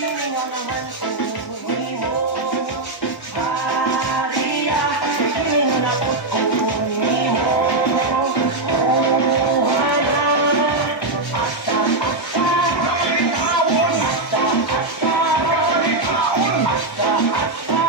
Hininga naman ko mo, Maria. Hininga na po ko mo, oh, wala. Asa, asa, asa, asa, asa,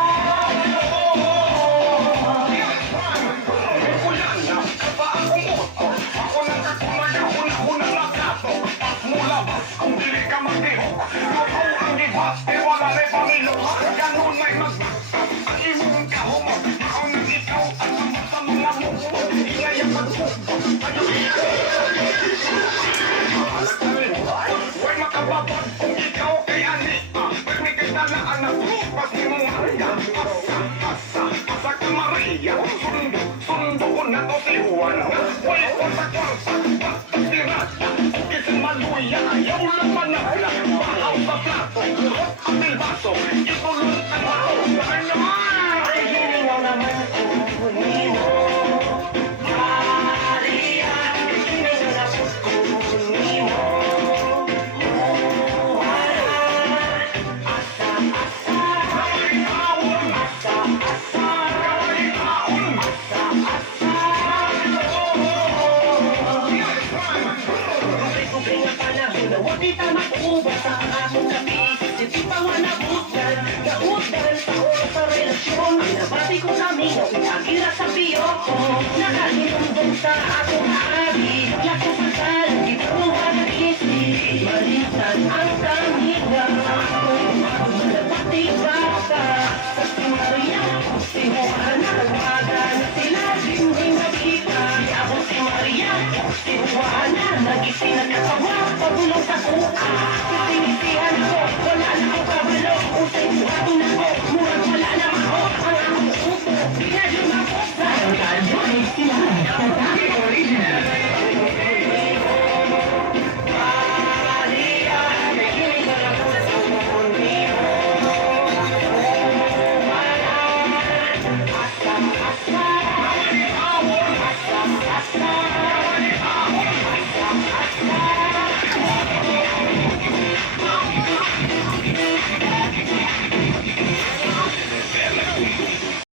Kung dili ka magtihok, lupaw ang gibas, di wala may pamilok. Ganun may magbasa, ang imong kahumog. Ako nang ikaw at sa mga mumo. Ingay ang pagbugbog, ayaw anak namin, huwag makababag kung ikaw kay ani. Pwede kita na anak, pas ni mo Maria. Asa ka Maria, sundo ko na to si Juan. Huwag ko sa kwarta, basta si Raja. Maluya, ayaw lang manala. Bahaw sa plato, kurot ang bilbaso. Itulong ang bahaw sa kanya. ay hininga naman ko mo, Maria. Hininga na po ko mo, oh, wala. Asa, asa, asa, asa, Kubring ang panahon na huwag kita makuubas sa akong gabi. Hindi pa manabutan, naudan sa oras sa relasyon. Pinabati ko sa mingaw, pinakira sa piyoko. Nakahinumbong sa akong abi. Lako pa sa lagi po mag-isip. Malitan ang tangina. Malapati baka sa si Maria, si Juana, waga na sila, hindi makita. Ako si Maria, si Juana, nagising na katawa, pagulong sa kuka. Sinisihan ko, wala na akong kabalo. Usay buhato na ko, murag wala na ako. Ang akong upo, binadyo na ko sa kalboy. Sinabi original. Maria, nakinig ka lang sa sumukon niyo. Asa, asa, asa, asa,